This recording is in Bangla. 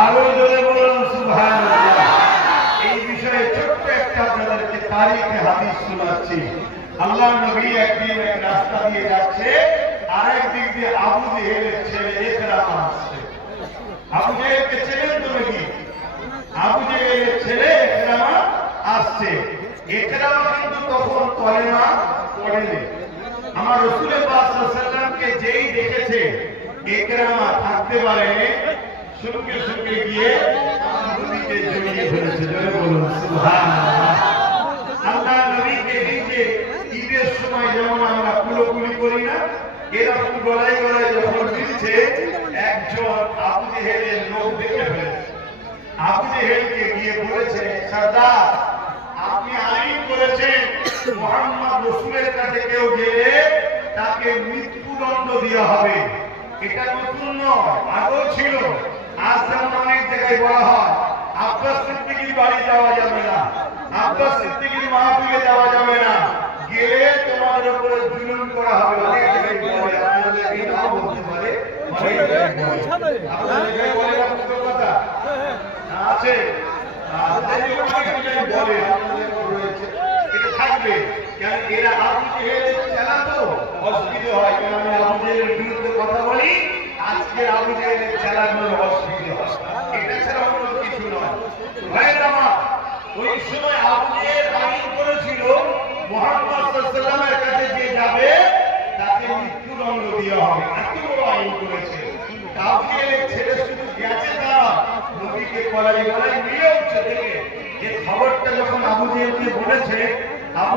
আরো জোরে বলুন সুবহানাল্লাহ। এই বিষয়ে ছোট্ট একটা আপনাদেরকে তারিখে হাদিস শোনাচ্ছি। আল্লাহ নবী একদিন এক রাস্তা দিয়ে যাচ্ছে, আরেক দিক দিয়ে আবু জেহেলের ছেলে ইকরামা আসছে। আবু জেহেলকে চেনেন তো নাকি? আবু জেহেলের ছেলে ইকরামা আসছে। ইকরামা কিন্তু তখন কলেমা পড়েনি। আমার রাসূল পাক সাল্লাল্লাহু আলাইহি ওয়াসাল্লামকে যেই দেখেছে ইকরামা থাকতে পারেনি, সঙ্গে সঙ্গে গিয়ে নবীকে জড়িয়ে ধরেছে। জোরে বলুন সুবহানাল্লাহ। আল্লাহ নবীকে এই যে ঈদের সময় যেমন আমরা কুলোকুলি করি না, এরকম গলায় গলায় যখন মিলছে, একজন আবু জেহেলের লোক দেখে ফেলেছে। আবু জেহেলকে গিয়ে বলেছে, সরদার আপনি আইন করেছেন মুহাম্মদ রাসূলের কাছে কেউ গেলে তাকে মৃত্যুদণ্ড দেওয়া হবে। এটা নতুন নয়, আগেও ছিল। আজ যেমন অনেক জায়গায় বলা হয় আব্বাস সিদ্দিকীর বাড়ি যাওয়া যাবে না, আব্বাস সিদ্দিকীর মাহফিলে যাওয়া যাবে না, গেলে তোমাদের উপরে জুলুম করা হবে। অনেক জায়গায় বলে, আপনাদের এই নাও বলতে পারে, অনেক জায়গায় বলে। আপনাদের জায়গায় বলে না কোনো কথা আছে? বলে এটা থাকবে। কেন এরা আবু জেহেলের চেলা তো অসুবিধা হয়। কেন আমি আবু জেহেলের বিরুদ্ধে কথা বলি, আজকে আবু জেহেলের চেলাগুলো অসুবিধা হয়। এটা ছাড়া অন্য কিছু নয়। ভাইরা আমার, ওই সময় আবু জেহেল আইন করেছিল মুহাম্মদ সাল্লাল্লাহু আলাইহি ওয়াসাল্লামের কাছে যে যাবে তাকে মৃত্যুদণ্ড দেওয়া হবে। এত বড় আইন করেছে। আবু জেহেলের ছেলে শুধু গেছে না, নবীকে গলায় গলায় মিলে উঠছে। দেখে এই খবরটা যখন আবু জেহেলকে বলেছে, আবু